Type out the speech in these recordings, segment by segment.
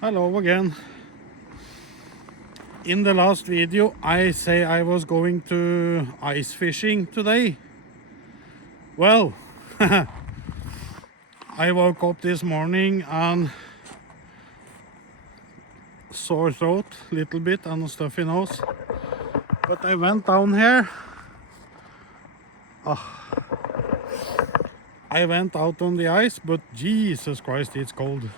Hello again. In the last video I say I was going to ice fishing today. Well, I woke up this morning and sore throat a little bit and a stuffy nose. But I went down here. I went out on the ice, but Jesus Christ, it's cold.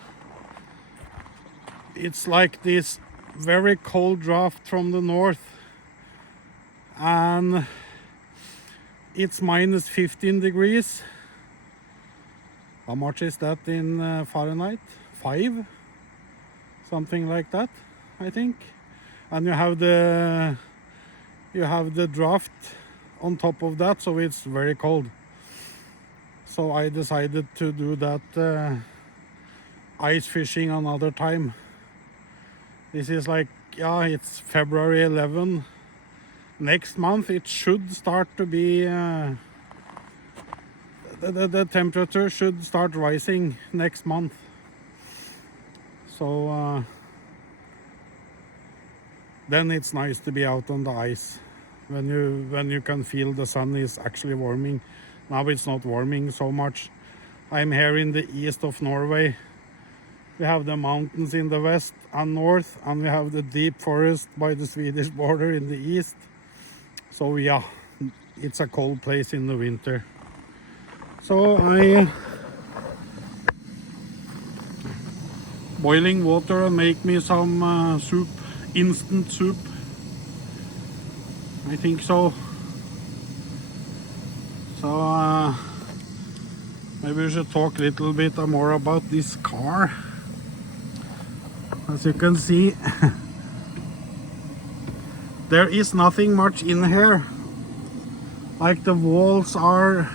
It's like this very cold draft from the north, and it's minus 15 degrees. How much is that in Fahrenheit? 5? Something like that, I think. And you have the draft on top of that, so it's very cold. So I decided to do that ice fishing another time. This is like, yeah, it's February 11. Next month it should start to be the temperature should start rising next month. So then it's nice to be out on the ice when you can feel the sun is actually warming. Now it's not warming so much. I'm here in the east of Norway. We have the mountains in the west and north, and we have the deep forest by the Swedish border in the east. So yeah, it's a cold place in the winter. So I boiling water and make me some soup, instant soup. I think so. So maybe we should talk a little bit more about this car. As you can see, there is nothing much in here. Like the walls are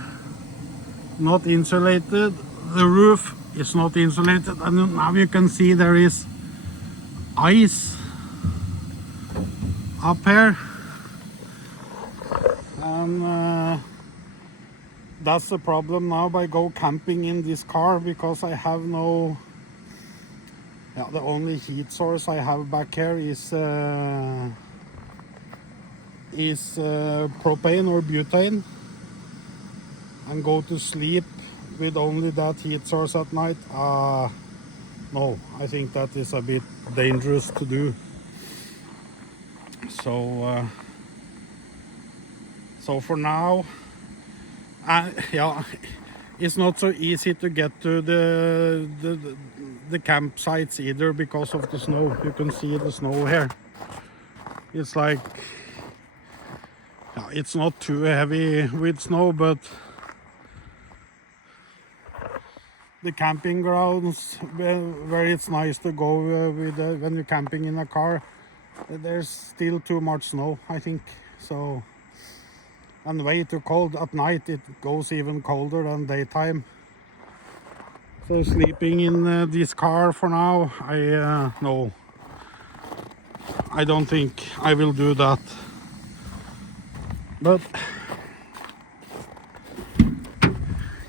not insulated, the roof is not insulated, and now you can see there is ice up here, and that's the problem now by go camping in this car, because I have no, the only heat source I have back here is propane or butane, and go to sleep with only that heat source at night. No, I think that is a bit dangerous to do. So for now, yeah, it's not so easy to get to the campsites either because of the snow. You can see the snow here. It's like, yeah, it's not too heavy with snow, but the camping grounds where it's nice to go when you're camping in a car, there's still too much snow, I think. So, and way too cold at night. It goes even colder than daytime. So sleeping in this car for now, no, I don't think I will do that. But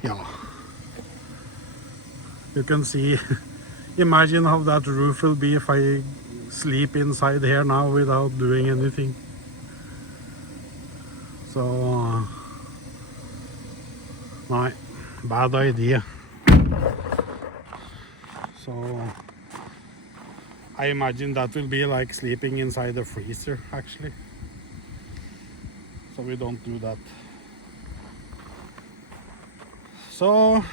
yeah, you can see, imagine how that roof will be if I sleep inside here now without doing anything. So no, bad idea. So I imagine that will be like sleeping inside a freezer actually. So we don't do that. So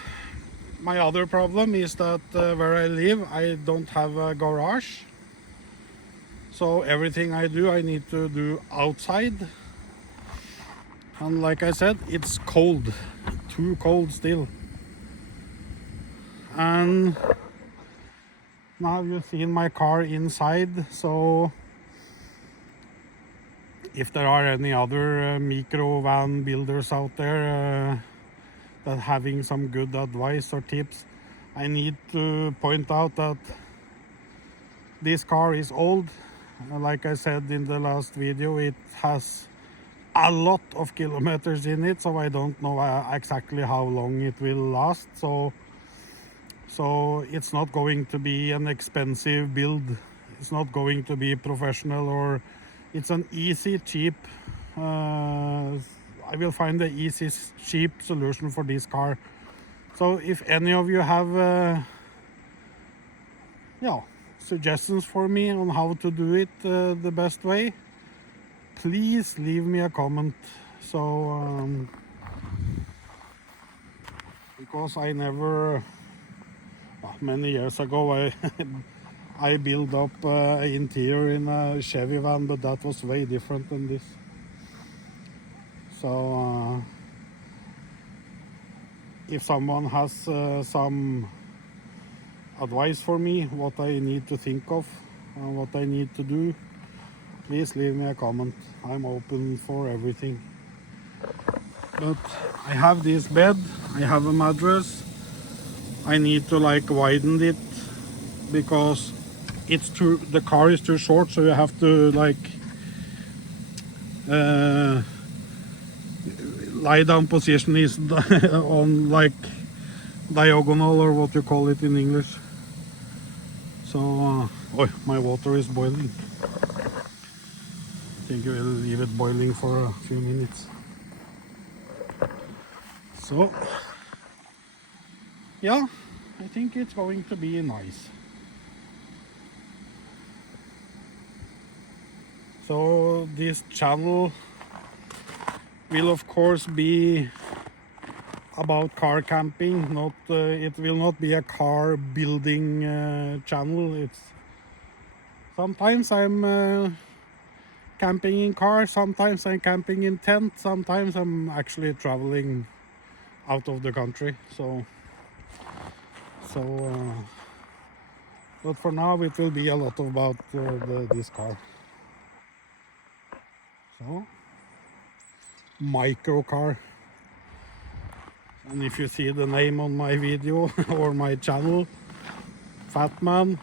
my other problem is that where I live, I don't have a garage. So everything I do, I need to do outside. And like I said, it's cold, too cold still. And now you've seen my car inside, so if there are any other micro van builders out there that having some good advice or tips, I need to point out that this car is old. Like I said in the last video, it has a lot of kilometers in it, so I don't know exactly how long it will last. So So it's not going to be an expensive build. It's not going to be professional, or it's an easy, cheap. I will find the easy, cheap solution for this car. So if any of you have suggestions for me on how to do it the best way, please leave me a comment. So because I never, many years ago, I built up an interior in a Chevy van, but that was way different than this. So if someone has some advice for me, what I need to think of, what I need to do, please leave me a comment. I'm open for everything. But I have this bed, I have a mattress. I need to like widen it because the car is too short, so you have to like lie down position is on like diagonal, or what you call it in English. So my water is boiling. I think I will leave it boiling for a few minutes. So yeah, I think it's going to be nice. So this channel will of course be about car camping, not it will not be a car building channel. It's sometimes I'm camping in car, sometimes I'm camping in tent, sometimes I'm actually traveling out of the country. So but for now it will be a lot about this car. So micro car. And if you see the name on my video or my channel, Fat Man,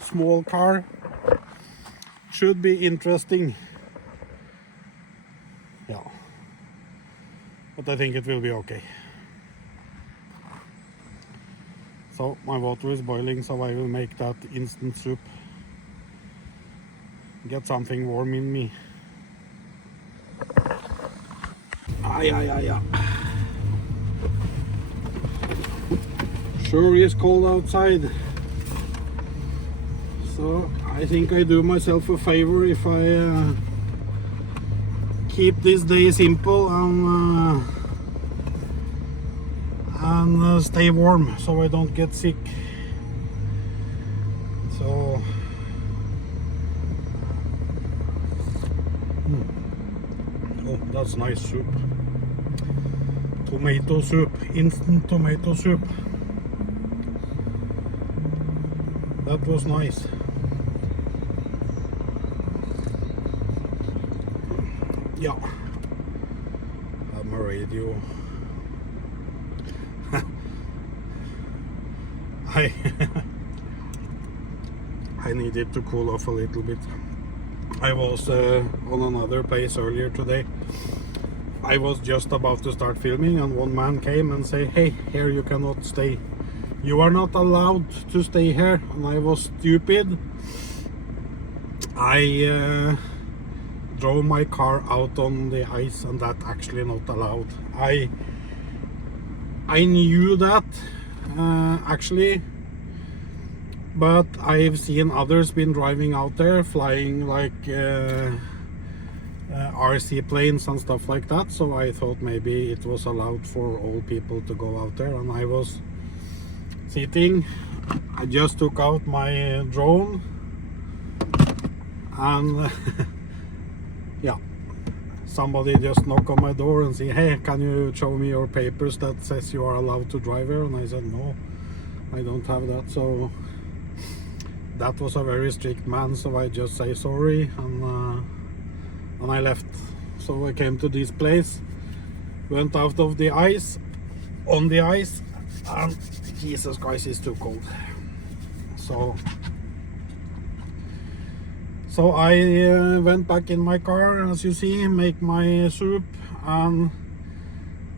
small car, should be interesting. Yeah, but I think it will be okay. So my water is boiling, so I will make that instant soup. Get something warm in me. Sure is cold outside. So I think I do myself a favor if I keep this day simple and stay warm so I don't get sick. So oh, that's nice soup. Tomato soup, instant tomato soup. That was nice. Yeah. Have my radio. I needed to cool off a little bit. I was on another place earlier today. I was just about to start filming and one man came and said, "Hey, here you cannot stay. You are not allowed to stay here." And I was stupid. I drove my car out on the ice, and that actually not allowed. I knew that actually, but I've seen others been driving out there, flying like RC planes and stuff like that, so I thought maybe it was allowed for all people to go out there. And I was sitting, I just took out my drone, and yeah, somebody just knocked on my door and said, "Hey, can you show me your papers that says you are allowed to drive here?" And I said, "No, I don't have that." So that was a very strict man, so I just say sorry, and I left. So I came to this place, went out of the ice, on the ice, and Jesus Christ, it's too cold. So I went back in my car, as you see, make my soup, and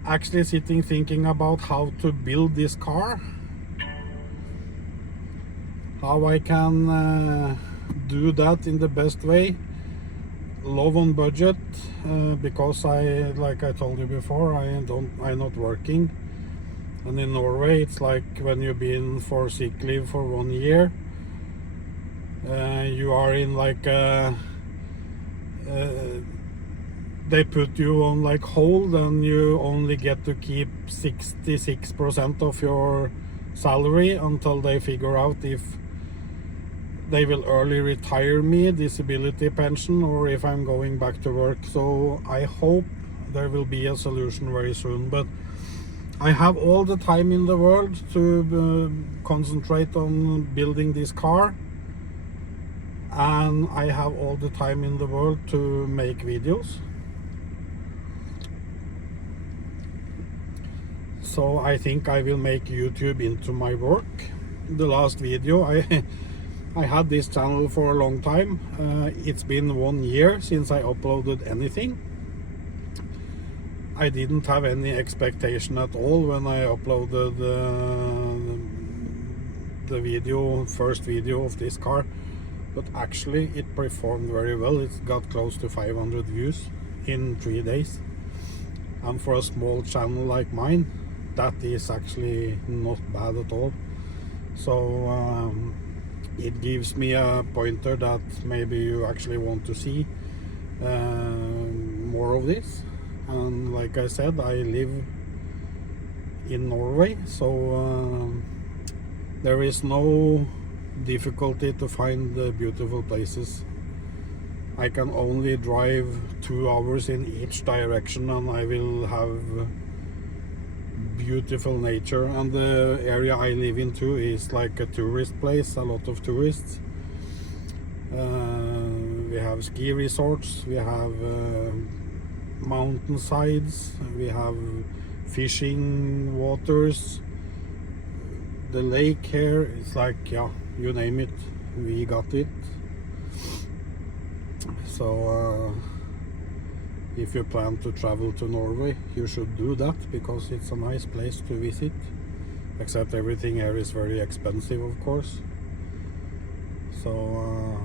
actually sitting thinking about how to build this car. how I can do that in the best way, low on budget, because like I told you before, I'm not working. And in Norway, it's like when you've been for sick leave for 1 year, you are in like they put you on like hold, and you only get to keep 66% of your salary until they figure out if they will early retire me, disability pension, or if I'm going back to work. So I hope there will be a solution very soon. But I have all the time in the world to concentrate on building this car, and I have all the time in the world to make videos. So I think I will make YouTube into my work. The last video, I had this channel for a long time. It's been 1 year since I uploaded anything. I didn't have any expectation at all when I uploaded the first video of this car, but actually it performed very well. It got close to 500 views in 3 days, and for a small channel like mine, that is actually not bad at all. So it gives me a pointer that maybe you actually want to see more of this. And like I said, I live in Norway, so there is no difficulty to find the beautiful places. I can only drive 2 hours in each direction, and I will have beautiful nature. And the area I live in too is like a tourist place, a lot of tourists. We have ski resorts, we have mountain sides, we have fishing waters. The lake here is like, yeah, you name it, we got it. So if you plan to travel to Norway, you should do that, because it's a nice place to visit, except everything here is very expensive, of course. So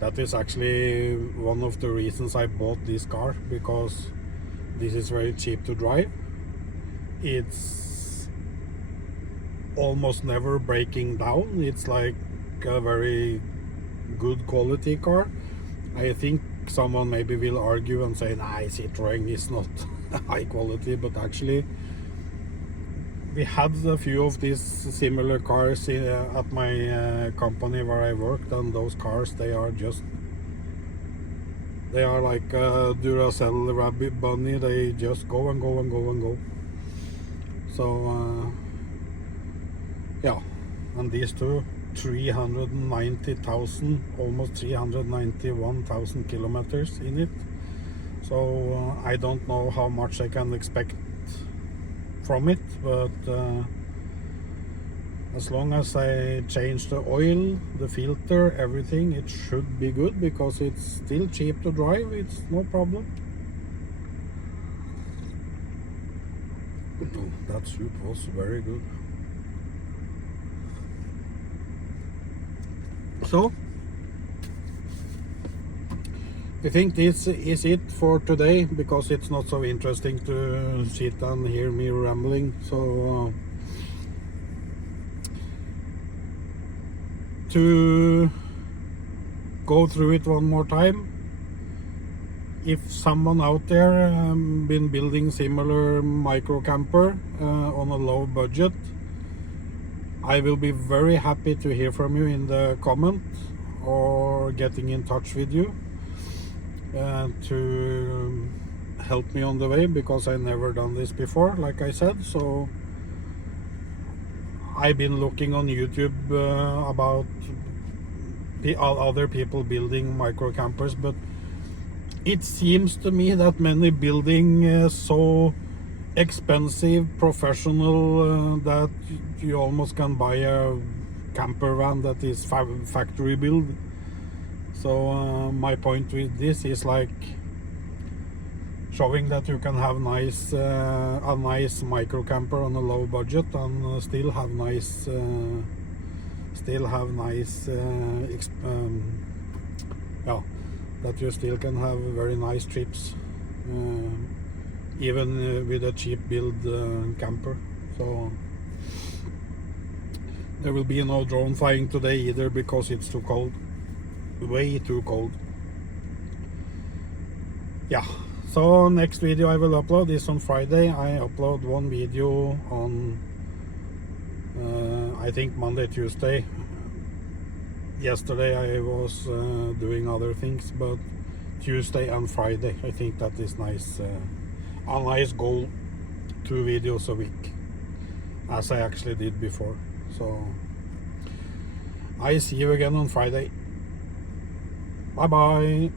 that is actually one of the reasons I bought this car, because this is very cheap to drive. It's almost never breaking down. It's like a very good quality car. I think someone maybe will argue and say, nah, Citroën is not high quality, but actually we had a few of these similar cars at my company where I worked, and those cars, they are like a Duracell rabbit bunny. They just go and go and go and go. So yeah, and these two, 390,000, almost 391,000 kilometers in it. So I don't know how much I can expect from it, but as long as I change the oil, the filter, everything, it should be good, because it's still cheap to drive. It's no problem. Oh, that soup was very good. So I think this is it for today, because it's not so interesting to sit and hear me rambling. So to go through it one more time, if someone out there been building similar micro camper on a low budget, I will be very happy to hear from you in the comment, or getting in touch with you to help me on the way, because I never done this before, like I said. So I've been looking on YouTube about other people building micro campers, but it seems to me that many building so expensive, professional, that you almost can buy a camper van that is factory build. So my point with this is like showing that you can have a nice micro camper on a low budget, and still have nice still have nice yeah, that you still can have very nice trips, even with a cheap build camper. So there will be no drone flying today either because it's too cold, way too cold. Yeah, so next video I will upload is on Friday. I upload one video on I think Monday, Tuesday. Yesterday I was doing other things, but Tuesday and Friday, I think that is nice. A nice goal, 2 videos a week, as I actually did before. So I see you again on Friday. Bye bye.